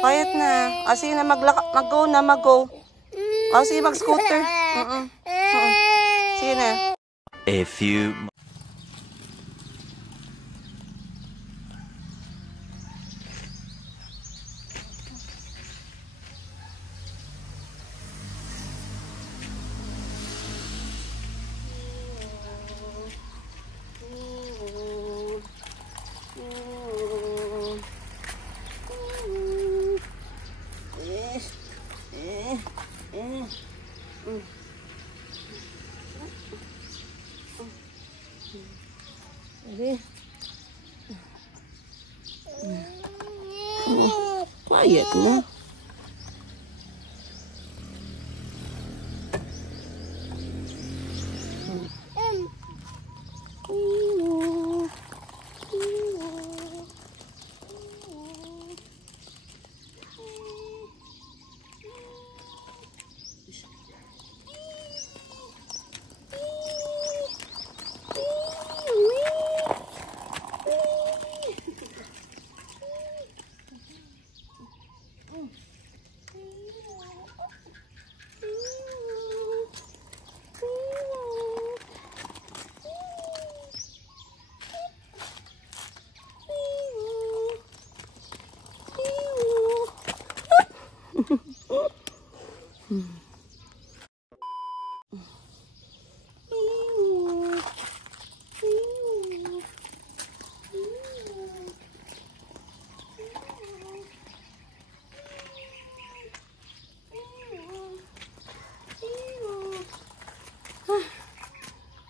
Quiet na. O, sige na, mag-go na, mag-go. O, sige, mag-scooter. Sige na. A few... Quiet mo.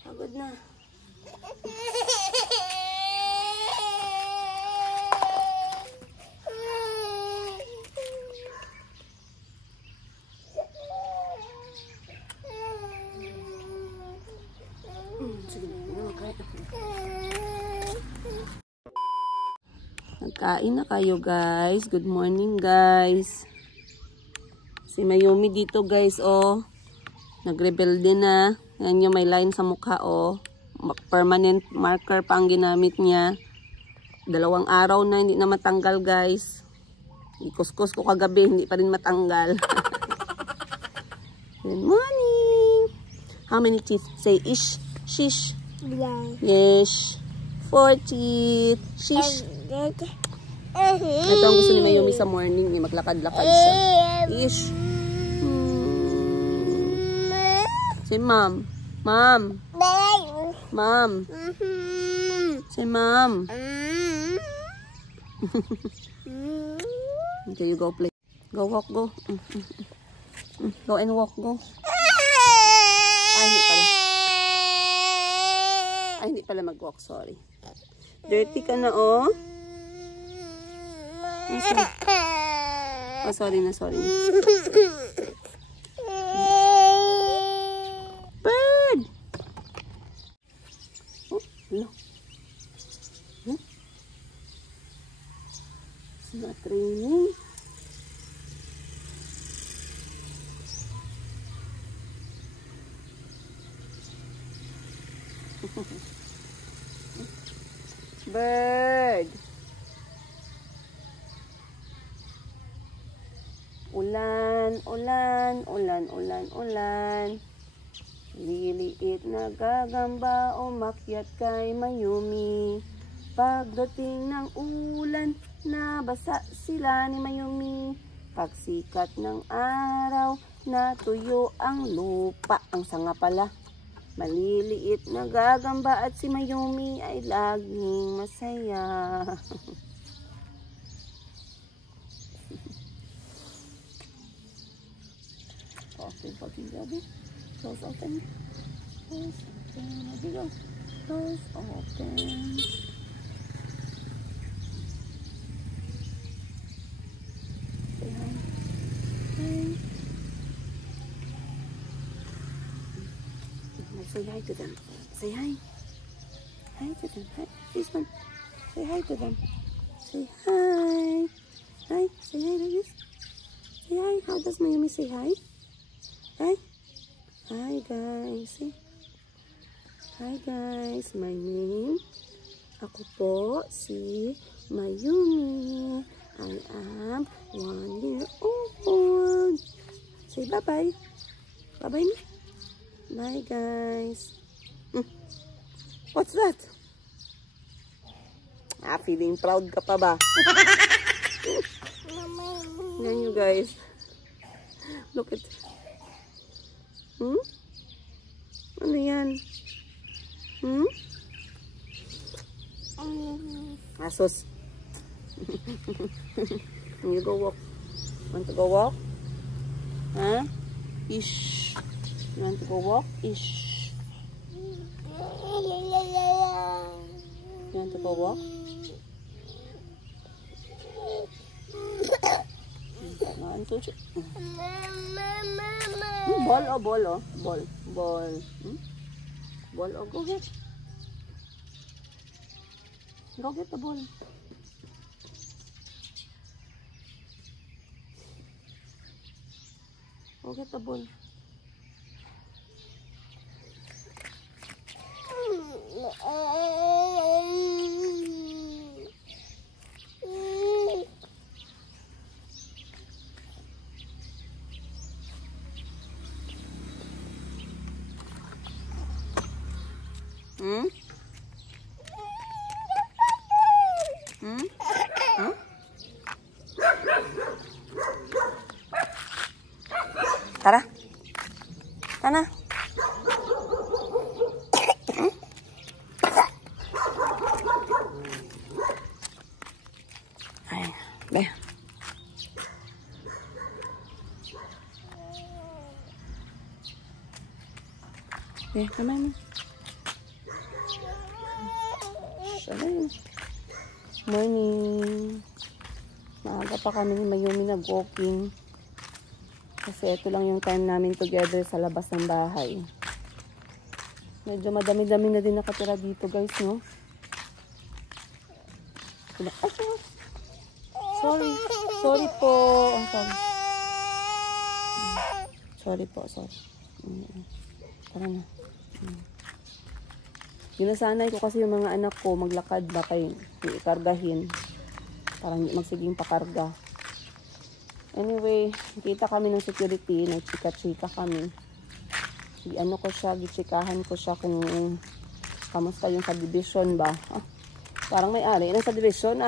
Pagod na. Nagkain na kayo, guys. Good morning, guys. Si Mayumi dito, guys, oh. Nagrebelde na. Yan yung may line sa mukha, oh. Permanent marker pa ang ginamit niya. 2 araw na, hindi na matanggal, guys. Ikuskus ko kagabi, hindi pa rin matanggal. Good morning. How many teeth? Say ish. Shish. Yes. 4 teeth. Shish. Ito ang gusto ni Mayumi sa morning. Maglakad-lakad siya. Ish. Say mom. Mom. Mom. Say mom. Okay, you go play. Go walk, go. Go and walk, go. Ay, hindi pala. Ay, hindi pala mag-walk, sorry. Dirty ka na, oh. Oh, sorry na, sorry na. Bird! Oh, no. Huh? It's not raining. Bird. Ulan, ulan, ulan, ulan, ulan. Liliit na gagamba umakyat kay Mayumi. Pagdating ng ulan, nabasa sila ni Mayumi. Pagsikat ng araw, natuyo ang lupa. Ang sanga pala. Maliliit na gagamba at si Mayumi ay laging masaya. Open, open, open. Close, open. Close, open. There we go. Close, open. Say hi. Hi. Say hi to them. Say hi. Hi to them. Hi. This one. Say hi to them. Say hi. Hi. Say hi like this. Say hi. How does Mayumi say hi? Hi. Hi guys. Say. Hi guys. My name. Ako po si Mayumi. I am 1 year old. Say bye-bye. Bye-bye na. Bye, guys. What's that? Feeling proud ka pa ba? Yan you guys. Look at. Ano yan? Asos. You go walk. Want to go walk? Huh? Ish. You want to go walk? Ish. You want to go walk? One, two, three. Ball oh, ball oh. Ball. Ball. Ball oh, go get. Go get the ball. Go get the ball. Tara. Tana. Ay, be. Be, kamay mo. Morning. Maaga pa kami ni Mayumi nag-walking. Kasi ito lang yung time namin together sa labas ng bahay. Medyo madami-dami na din nakatira dito guys, no? Ay, sorry. Sorry po. Oh, sorry. Sorry po, sorry. Tara na. Ginasanay ko kasi yung mga anak ko maglakad ba kayo ikargahin. Parang magsiging pakarga. Anyway, kita kami ng security, nagchika-chika kami. Ano ko siya, gichikahan ko siya kung kamusta yung subdivision ba. Parang may-ari ng subdivision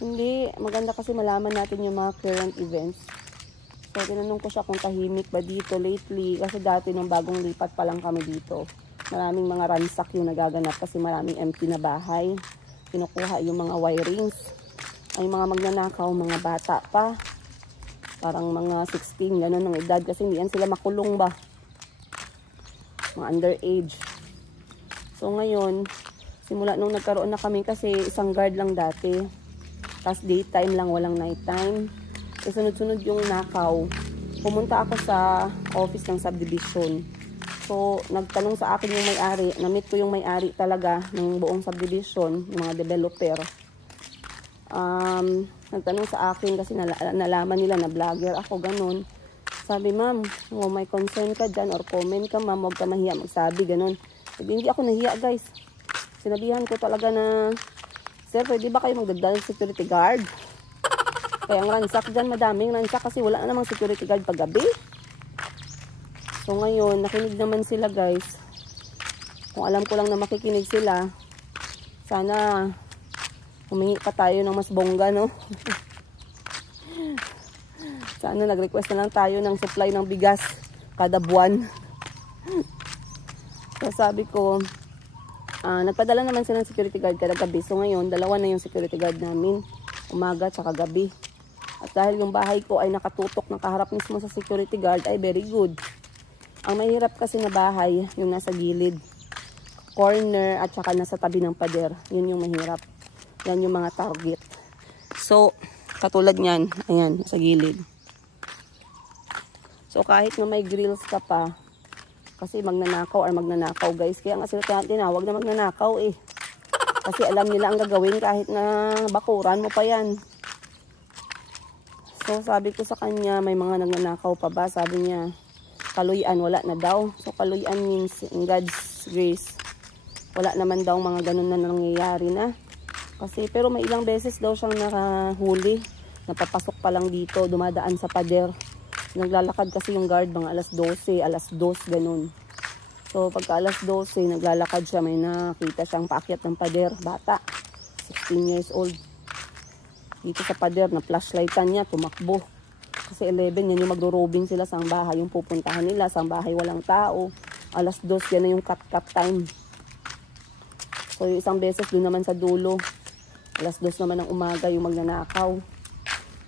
Hindi, maganda kasi malaman natin yung mga current events. So, tinanong ko siya kung tahimik ba dito lately. Kasi dati nung bagong lipat pa lang kami dito. Maraming mga ransack yung nagaganap kasi maraming empty na bahay. Kinukuha yung mga wirings. Ay mga magnanakaw, mga bata pa. Parang mga 16, gano'n ng edad. Kasi hindi yan sila makulong ba. Mga underage. So ngayon, simula nung nagkaroon na kami kasi isang guard lang dati. Tapos daytime lang, walang nighttime. E sunod-sunod yung nakaw. Pumunta ako sa office ng subdivision. So, nagtanong sa akin yung may-ari. Na-meet ko yung may-ari talaga ng buong subdivision, yung mga developer. Nagtanong sa akin kasi nalaman nila na vlogger ako, ganun. Sabi, ma'am, kung may concern ka dyan or comment ka, ma'am, huwag ka mahiya magsabi, ganun. Hindi ako nahiya, guys. Sinabihan ko talaga na, sir, pwede ba kayo magdadala ng security guard? Kaya ang ransack dyan, madaming ransack kasi wala namang security guard paggabi. So ngayon, nakinig naman sila, guys. Kung alam ko lang na makikinig sila, sana humingi pa tayo ng mas bongga, no? Sana nag-request na lang tayo ng supply ng bigas kada buwan. So sabi ko, nagpadala naman sila ng security guard kada gabi. So ngayon, dalawa na yung security guard namin. Umaga tsaka gabi. At dahil yung bahay ko ay nakatutok, nakaharap mismo sa security guard, ay very good. Ang mahirap kasi na bahay, yung nasa gilid. Corner at saka nasa tabi ng pader. Yun yung mahirap. Yan yung mga target. So, katulad nyan, ayan, sa gilid. So, kahit na may grills ka pa, kasi magnanakaw guys. Kaya nga sila tinawag na magnanakaw Kasi alam nila ang gagawin kahit na bakuran mo pa yan. So, sabi ko sa kanya, may mga nagnanakaw pa ba? Sabi niya, kaluyan, wala na daw. So, kaluyan means in God's grace. Wala naman daw mga ganun na nangyayari na. Kasi, pero may ilang beses daw siyang nakahuli. Napapasok pa lang dito, dumadaan sa pader. Naglalakad kasi yung guard mga alas 12, alas 2, ganun. So, pagka alas 12, naglalakad siya, may nakita siyang paakyat ng pader, bata, 16 years old. Dito sa pader, na flashlightan niya, tumakbo. Kasi 11, yan yung magro-robing sila sa bahay, yung pupuntahan nila, sa bahay walang tao. Alas 2, yan na yung cut time. So, yung isang beses doon naman sa dulo. Alas 2 naman ng umaga yung magnanakaw.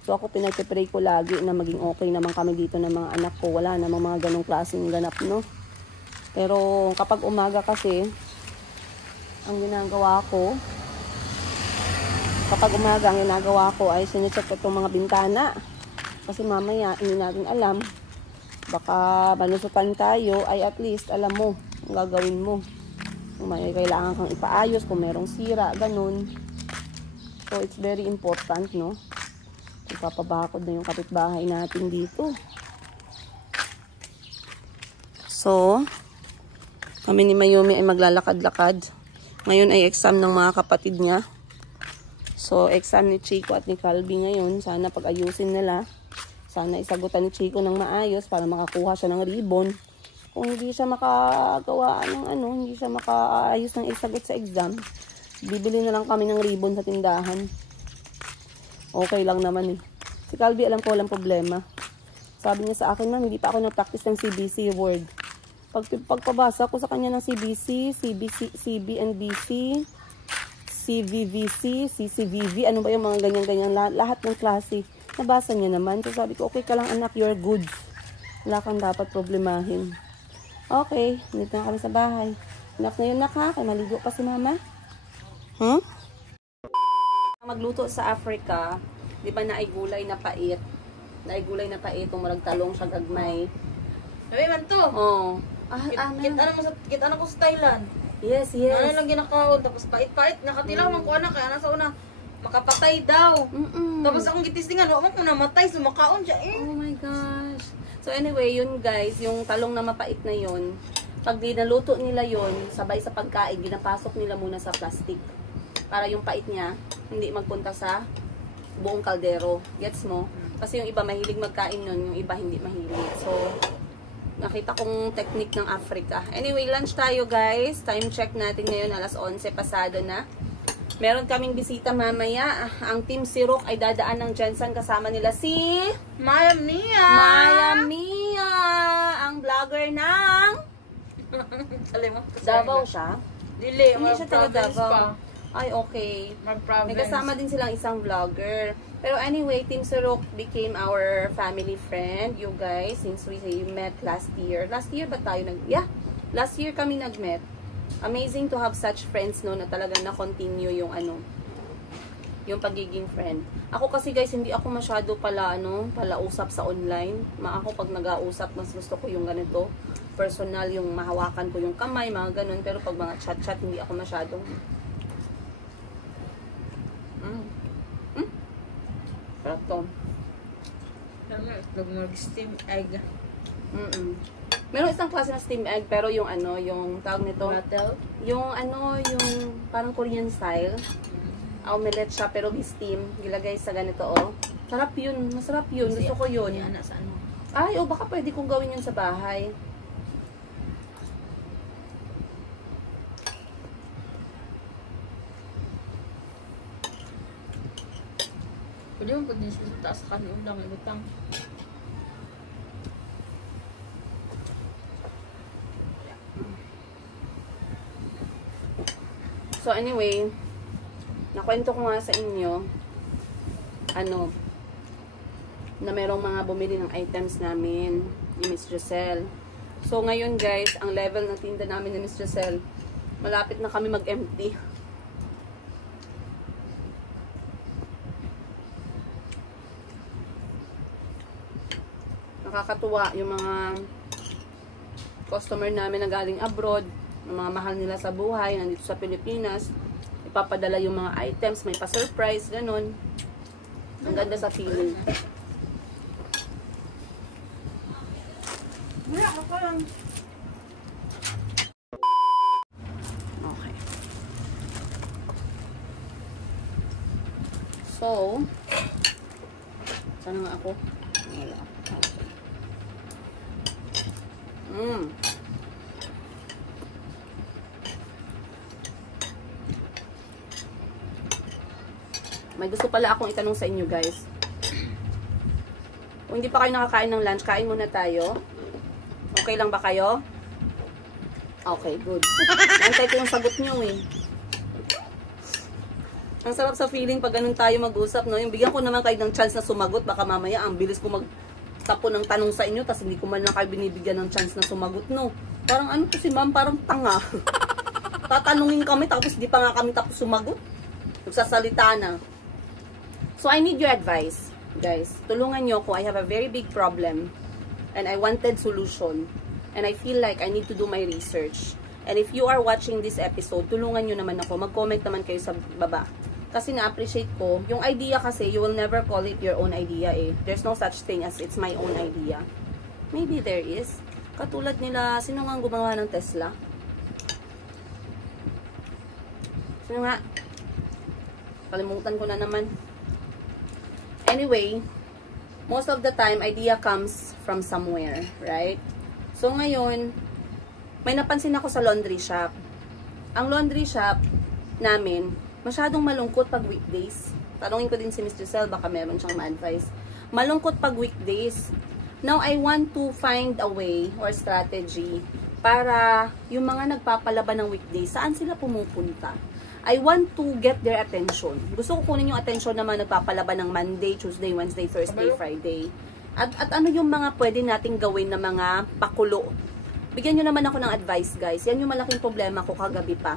So, ako pinag-pray ko lagi na maging okay naman kami dito ng mga anak ko. Wala namang mga ganong klaseng ganap, no? Pero, kapag umaga kasi, ang ginagawa ko, ay sinecheck ko itong mga bintana. Kasi mamaya, hindi natin alam. Baka manusukan tayo, ay at least alam mo ang gagawin mo. Kung may kailangan kang ipaayos, kung merong sira, ganun. So, it's very important, no? Ipapabakod na yung kapitbahay natin dito. So, kami ni Mayumi ay maglalakad-lakad. Ngayon ay exam ng mga kapatid niya. So, exam ni Chico at ni Calvi ngayon. Sana pag-ayusin nila. Sana isagutan ni Chico ng maayos para makakuha siya ng ribbon. Kung hindi siya makagawa ng hindi siya makaayos ng isagot sa exam, bibili na lang kami ng ribbon sa tindahan. Okay lang naman eh. Si Calvi alam ko walang problema. Sabi niya sa akin, ma'am, hindi pa ako nag-practice ng CBC word. Pagpabasa ko sa kanya ng CBC, CBNBC, CVVC, CCVV, ano ba yung mga ganyan-ganyan, lahat ng klase. Nabasa niya naman. So sabi ko, okay ka lang anak, you're good. Wala kang dapat problemahin. Okay, nandito na kami sa bahay. Enough na yun, nak, ha? Kaya maligo pa si mama. Huh? Magluto sa Africa, di ba na ay gulay na pait? Na ay gulay na pait, kung maragtalong siya gagmay. Sabi man to. Oo. Kita na ko sa Thailand. Yes, yes. Ano lang ginakaon, tapos pait-pait. Nakatilaw man ko anak, kaya nasa una, makapatay daw. Tapos akong gitistingan, wala mo namatay, sumakaon siya eh. Oh my gosh. So anyway, yun guys, yung talong na mapait na yun, pag dinaluto nila yun, sabay sa pagkain, ginapasok nila muna sa plastic. Para yung pait niya, hindi magpunta sa buong kaldero. Gets mo? Kasi yung iba mahilig magkain nun, yung iba hindi mahilig. So, nakita kong technique ng Africa. Anyway, lunch tayo guys. Time check natin ngayon, alas 11 pasado na. Meron kaming bisita mamaya. Ang Team Sirok ay dadaan ng Jensen kasama nila si Maya Mia! Maya Mia! Ang vlogger ng Davao siya? Dili, Hindi siya taga Davao. pa. Ay, okay. Mag-province. May kasama din silang isang vlogger. Pero anyway, Team Sirok became our family friend, you guys, since we met last year. Last year ba tayo last year kami nag-met. Amazing to have such friends, no, na talaga na-continue yung yung pagiging friend. Ako kasi guys, hindi ako masyado pala usap sa online. Ako pag nag-ausap, mas gusto ko yung ganito, personal, yung mahawakan ko yung kamay, mga ganun. Pero pag mga chat-chat, hindi ako masyadong sarap to. Mag-steam egg. Meron isang klase ng steam egg, pero yung yung tawag nito, yung yung parang Korean style. Omelette siya, pero steam. Gilagay sa ganito, oh. Sarap yun. Masarap yun. Gusto ko yun. Ay, baka pwede kong gawin yun sa bahay. Pwede mo pwede sa taas sa kanin lang, ibutang. So anyway, nakwento ko nga sa inyo, na merong mga bumili ng items namin ni Miss Giselle. So ngayon guys, ang level ng tinda namin ni Miss Giselle, malapit na kami mag-empty. Nakakatuwa yung mga customer namin na galing abroad, yung mga mahal nila sa buhay, nandito sa Pilipinas, ipapadala yung mga items, may pa-surprise, ganun. Ang ganda sa feeling. Okay. Sana nga ako. Wala. May gusto pala akong itanong sa inyo, guys. Kung hindi pa kayo nakakain ng lunch, kain muna tayo. Okay lang ba kayo? Okay, good. Nantay ko yung sagot nyo eh. Ang sarap sa feeling pag ganun tayo mag-usap, no? Yung bigyan ko naman kayo ng chance na sumagot, baka mamaya ang bilis ko magtapo ng tanong sa inyo, tapos hindi ko man lang kayo binibigyan ng chance na sumagot, no? Parang ano to si ma'am, parang tanga. Tatanungin kami, tapos di pa nga kami tapos sumagot. Nagsasalita na. So, I need your advice, guys. Tulungan nyo ko. I have a very big problem. And I wanted solution. And I feel like I need to do my research. And if you are watching this episode, tulungan nyo naman ako. Mag-comment naman kayo sa baba. Kasi na-appreciate ko. Yung idea kasi, you will never call it your own idea eh. There's no such thing as it's my own idea. Maybe there is. Katulad nila, sino nga gumawa ng Tesla? Sino nga? Kalimutan ko na naman. Anyway, most of the time, idea comes from somewhere, right? So, ngayon, may napansin ako sa laundry shop. Ang laundry shop namin, masyadong malungkot pag weekdays. Tanungin ko din si Mr. Cell, baka meron siyang ma-advise. Malungkot pag weekdays. Now, I want to find a way or strategy para yung mga nagpapalaban ng weekdays, saan sila pumupunta? I want to get their attention. Gusto ko kunin yung attention naman nagpapalaban ng Monday, Tuesday, Wednesday, Thursday, Friday. At ano yung mga pwede nating gawin na mga pakulo. Bigyan nyo naman ako ng advice, guys. Yan yung malaking problema ko kagabi pa.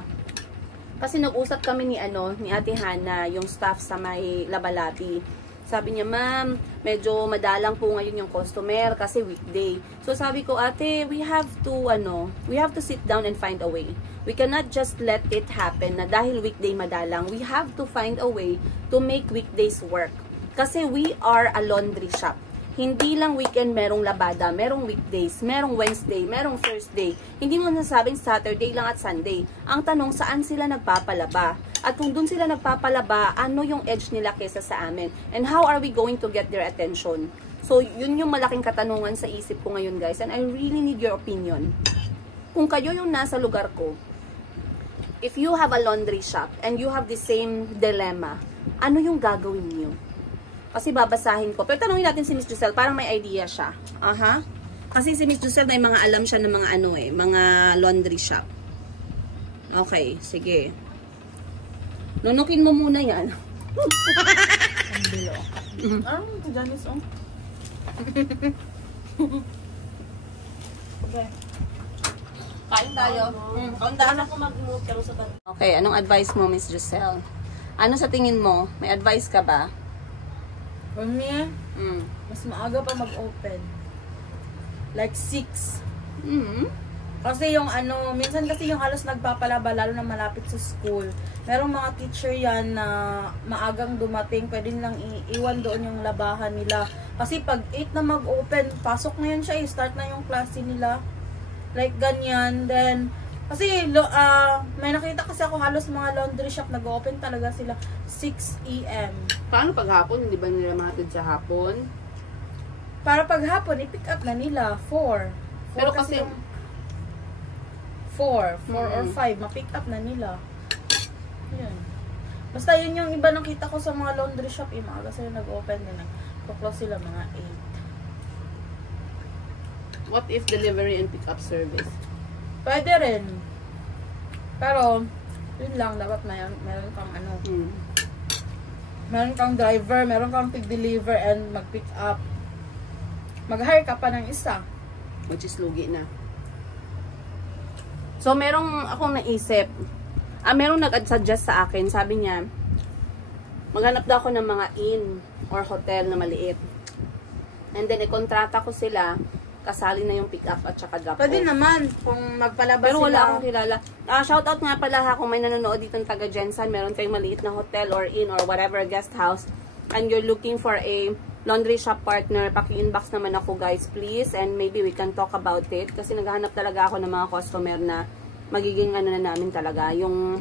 Kasi nag-usap kami ni Ate Hana, yung staff sa may Labalabi. Sabi niya, ma'am, medyo madalang po ngayon yung customer kasi weekday. So sabi ko, ate, we have to sit down and find a way. We cannot just let it happen na dahil weekday madalang. We have to find a way to make weekdays work. Kasi we are a laundry shop. Hindi lang weekend merong labada, merong weekdays, merong Wednesday, merong Thursday. Hindi mo nasabing Saturday lang at Sunday. Ang tanong, saan sila nagpapalaba? At kung dun sila nagpapalaba, ano yung edge nila kesa sa amin? And how are we going to get their attention? So, yun yung malaking katanungan sa isip ko ngayon, guys. And I really need your opinion. Kung kayo yung nasa lugar ko, if you have a laundry shop and you have the same dilemma, ano yung gagawin niyo? Kasi babasahin ko. Pero tanongin natin si Miss Giselle, parang may idea siya. Aha. Kasi si Miss Giselle may mga alam siya ng mga mga laundry shop. Okay, sige. Nunukin mo muna yan. Ang bilo. Ito Janice, oh. Okay. Kain tayo. Kauntaan ako mag-move ka sa bar. Okay, anong advice mo, Miss Giselle? Ano sa tingin mo? May advice ka ba? For me, mas maaga pa mag-open. Like 6. Kasi yung minsan kasi yung halos nagpapalaba, lalo na malapit sa school. Merong mga teacher yan na maagang dumating, pwede nilang iiwan doon yung labahan nila. Kasi pag 8 na mag-open, pasok na yun siya, start na yung klase nila. Like ganyan. Then, kasi may nakita kasi ako halos mga laundry shop nag-open talaga sila 6 AM. Paano paghapon? Hindi ba nila mahatid sa hapon? Para paghapon, i-pick up na nila 4. Pero kasi 4 or 5, ma-pick up na nila. Yan. Basta yun yung iba nakita ko sa mga laundry shop, maaga sila nag-open na nag-close sila mga 8. What if delivery and pick-up service? Pwede rin. Pero, yun lang, dapat meron kang meron kang driver, meron kang pick-deliver and mag-pick up. Mag-hire ka pa ng isa. Which is lugi na. So, merong akong naisip. Merong nag-suggest sa akin. Sabi niya, maghanap daw ako ng mga inn or hotel na maliit. And then, ikontrata ko sila. Kasali na yung pick-up at saka drop-off. Pwede naman kung magpalabas pero sila. Wala akong kilala. Shoutout nga pala ha kung may nanonood dito ng taga Jensen. Meron kayong maliit na hotel or inn or whatever guest house. And you're looking for a laundry shop partner. Paki-inbox naman ako guys please. And maybe we can talk about it. Kasi naghahanap talaga ako ng mga customer na magiging na namin talaga. Yung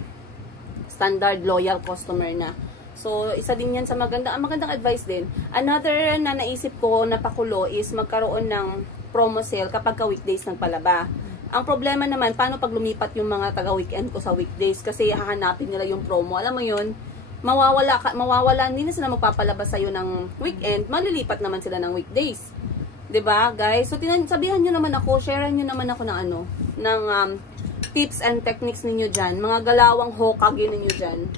standard loyal customer na. So, isa din yan sa magandang advice din. Another na naisip ko na pakulo is magkaroon ng promo sale kapag ka weekdays nagpalaba. Ang problema naman, paano pag lumipat yung mga taga-weekend ko sa weekdays? Kasi hahanapin nila yung promo. Alam mo yun, mawawala, hindi na sila magpapalabas sa'yo ng weekend, malilipat naman sila ng weekdays. 'Di ba, guys? So, sabihan nyo naman ako, sharean nyo naman ako ng tips and techniques ninyo dyan. Mga galawang Hokage ninyo dyan.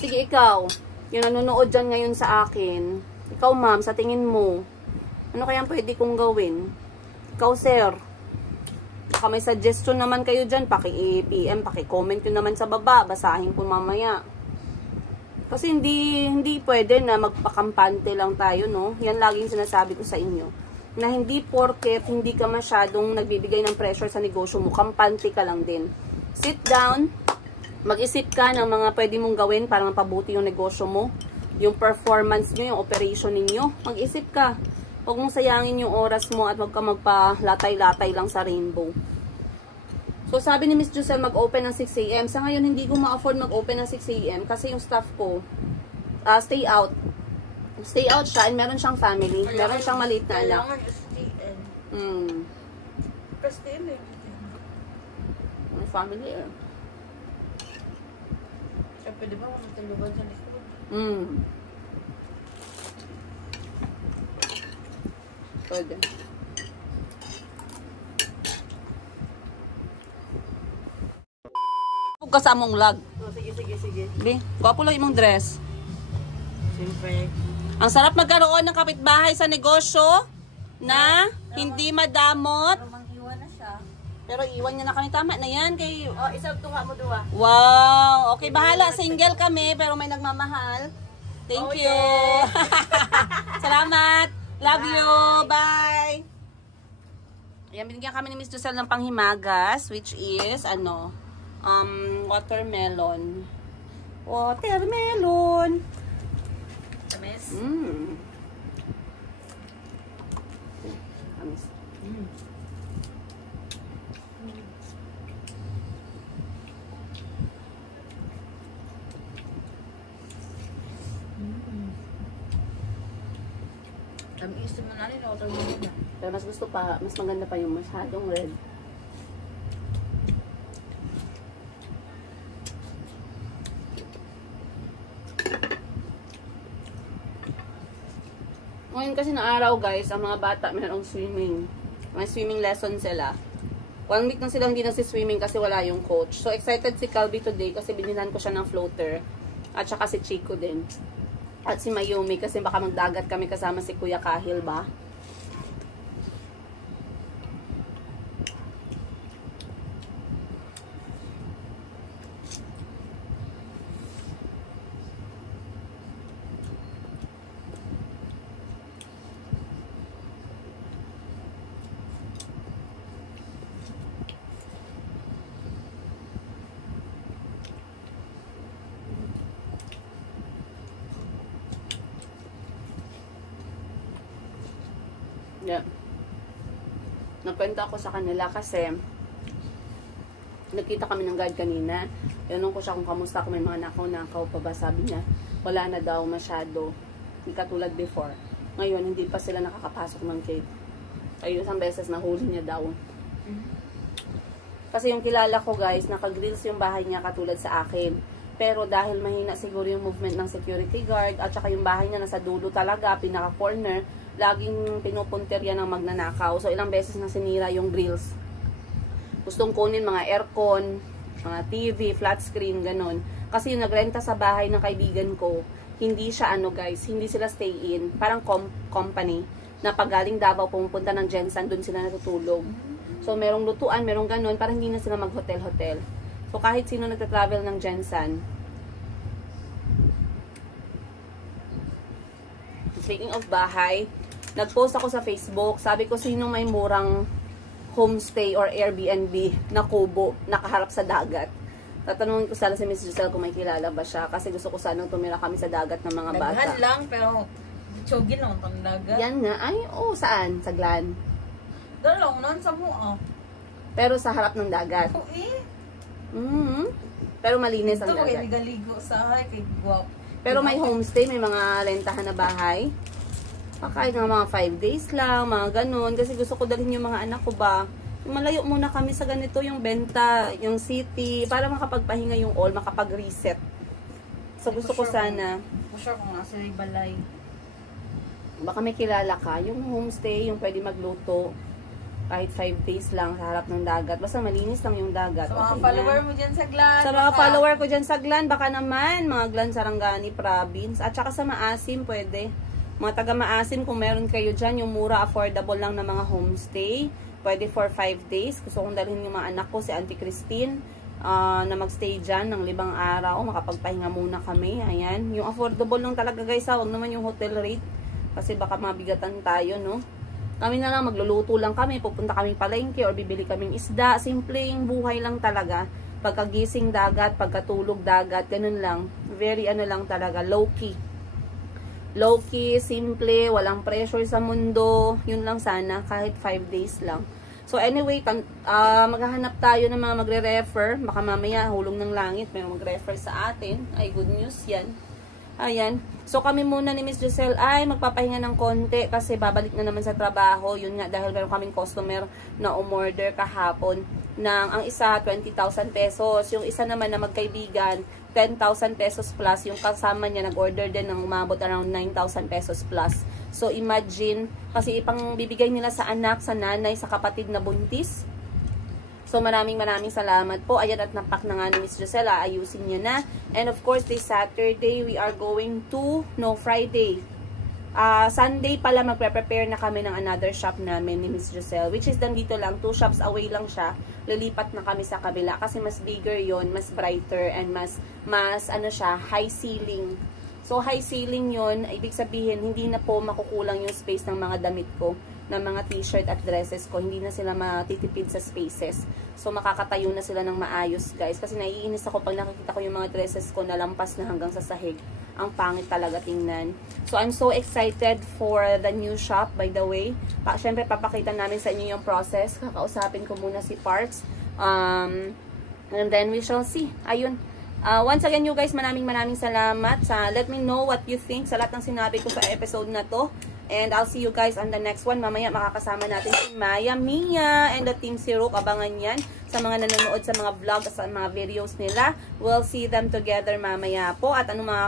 Sige, ikaw, yung nanonood dyan ngayon sa akin, ikaw, ma'am, sa tingin mo, ano kaya pwede kong gawin? Ikaw, sir, baka may suggestion naman kayo dyan, paki-PM, paki-comment nyo naman sa baba, basahin ko mamaya. Kasi hindi pwede na magpakampante lang tayo, no? Yan laging sinasabi ko sa inyo. Na hindi porket hindi ka masyadong nagbibigay ng pressure sa negosyo mo, kampante ka lang din. Sit down, mag-isip ka ng mga pwede mong gawin para mapabuti yung negosyo mo, yung performance nyo, yung operation ninyo. Mag-isip ka. Huwag mong sayangin yung oras mo at huwag ka magpa-latay-latay lang sa rainbow. So, sabi ni Miss Giselle, mag-open ng 6 AM. Sa ngayon, hindi ko ma-afford mag-open ng 6 AM kasi yung staff ko, stay out. Stay out siya and meron siyang family. Meron siyang maliit na anak. Kailangan STN. STN eh. May family eh. Kaya pwede ba matulugan sa likod? Pwede. Huwag ka sa among lag. Oh, sige. Di, gwapo lang imong dress. Siyempre. Ang sarap magkaroon ng kapitbahay sa negosyo na hindi madamot. Pero mang-iwan na siya. Pero iwan niya na kami. Tama na yan. Kay... Oh, isang tunga mo duwa. Wow! Okay, bahala. Single kami pero may nagmamahal. Thank you. Yeah. Salamat. Love Bye. you. Bye. Ayan, binigyan kami ni Miss Giselle ng panghimagas, which is, watermelon. Watermelon. Tamis. Tamis. Tamis mo na rin, watermelon na. Pero mas gusto pa, mas maganda pa yung masyadong red. Ngayon kasi na araw guys, ang mga bata mayroong swimming. May swimming lesson sila. 1 week na silang hindi nasi-swimming kasi wala yung coach. So excited si Calby today kasi binilhan ko siya ng floater. At saka si Chico din. At si Mayumi kasi baka magdagat kami kasama si Kuya Kahil ba? Yeah. Nagkwento ako sa kanila kasi nagkita kami ng guide kanina. Tinanong ko siya kung kamusta, kung may mga nakaw pa ba. Sabi niya, wala na daw masyado. Hindi katulad before. Ngayon, hindi pa sila nakakapasok ng cave. Ay, isang beses nahuli niya daw. Kasi yung kilala ko guys, naka-grills yung bahay niya katulad sa akin. Pero dahil mahina siguro yung movement ng security guard at saka yung bahay niya nasa dulo talaga, pinaka-corner, laging pinupunter yan ng magnanakaw. So, ilang beses na sinira yung grills. Gustong kunin mga aircon, mga TV, flat screen, ganun. Kasi yung nagrenta sa bahay ng kaibigan ko, hindi siya guys, hindi sila stay in. Parang company na pag galing Davao, pumupunta ng Jensen, dun sila natutulog. So, merong lutuan, merong ganun, para hindi na sila mag-hotel-hotel. So, kahit sino nagta-travel ng Jensen. Speaking of bahay, nag-post ako sa Facebook. Sabi ko, sino may murang homestay or Airbnb na kubo, nakaharap sa dagat. Tatanungin ko sana si Miss Giselle kung may kilala ba siya. Kasi gusto ko sanang tumira kami sa dagat ng mga bata. Naghan lang, pero chogin naman itong dagat. Yan nga. Ay, saan? Sa Glan. Doon lang, noon sa mua. Pero sa harap ng dagat. Oo eh. Pero malinis ang Ito, dagat. nagaligo sa hay, kay guwap. Pero may homestay, may mga rentahan na bahay. Kahit nga mga 5 days lang, mga ganun. Kasi gusto ko dalhin yung mga anak ko ba. Malayo muna kami sa ganito, yung benta, yung city, para makapagpahinga yung all, makapag-reset. So gusto ko sana. Sure kung nasa yung balay. Baka may kilala ka, yung homestay, yung pwede magluto. Kahit 5 days lang sa harap ng dagat. Basta malinis lang yung dagat. Sa mga follower mo dyan sa Glan. Sa mga follower ko dyan sa Glan, baka naman, mga Glan Sarangani Province. At saka sa Maasim, pwede. Mga taga Maasim, kung meron kayo dyan, yung mura, affordable lang na mga homestay. Pwede for 5 days. Gusto kong dalhin yung mga anak ko, si Auntie Christine, na magstay dyan ng 5 araw. Makapagpahinga muna kami. Ayan. Yung affordable lang talaga guys, huwag naman yung hotel rate. Kasi baka mabigatan tayo, no? Kami na lang, magluluto lang kami, pupunta kaming palengke or bibili kaming isda. Simpleng buhay lang talaga. Pagkagising dagat, pagkatulog dagat, ganun lang. Very ano lang talaga, low-key. Low-key, simple, walang pressure sa mundo. Yun lang sana, kahit 5 days lang. So anyway, maghahanap tayo ng mga magre-refer. Baka mamaya, hulong ng langit, may magre-refer sa atin. Ay, good news yan. Ayan. So kami muna ni Miss Giselle ay magpapahinga ng konti kasi babalik na naman sa trabaho. Yun nga dahil meron kaming customer na umorder kahapon ng ang isa 20,000 pesos. Yung isa naman na magkaibigan 10,000 pesos plus. Yung kasama niya nag-order din ng umabot around 9,000 pesos plus. So imagine kasi ipang bibigay nila sa anak, sa nanay, sa kapatid na buntis. So, maraming salamat po. Ayan, at napak na nga ni Miss Giselle. Ayusin niya na. And of course, this Saturday, we are going to, Friday. Sunday pala, magpre-prepare na kami ng another shop namin ni Miss Giselle. Which is dito lang, 2 shops away lang siya. Lilipat na kami sa kabila. Kasi mas bigger yon, mas brighter, and mas ano siya, high ceiling. So, high ceiling yon, ibig sabihin, hindi na po makukulang yung space ng mga damit ko, ng mga t-shirt at dresses ko. Hindi na sila matitipid sa spaces. So, makakatayo na sila ng maayos, guys. Kasi naiinis ako pag nakikita ko yung mga dresses ko na lampas na hanggang sa sahig. Ang pangit talaga tingnan. So, I'm so excited for the new shop, by the way. Siyempre, papakita namin sa inyo yung process. Kakausapin ko muna si Parks. And then, we shall see. Ayun. Once again, you guys, maraming salamat. Let me know what you think sa lahat ng sinabi ko sa episode na to. And I'll see you guys on the next one. Mamaya makakasama natin si Maya, Mia, and the Team Sirok. Abangan yan sa mga nanonood sa mga vlogs, sa mga videos nila. We'll see them together mamaya po. At anong mga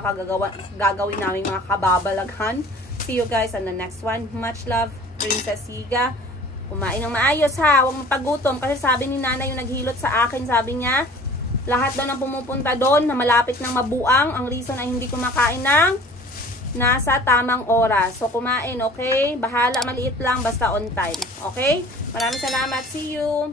gagawin namin mga kababalaghan. See you guys on the next one. Much love, Princess Higa. Kumain ng maayos ha. Huwag mapagutom. Kasi sabi ni nanay yung naghilot sa akin, sabi niya, lahat daw ng pumupunta doon na malapit ng mabuang. Ang reason ay hindi kumakain ng nasa tamang oras. So, kumain, okay? Bahala, maliit lang, basta on time. Okay? Maraming salamat. See you!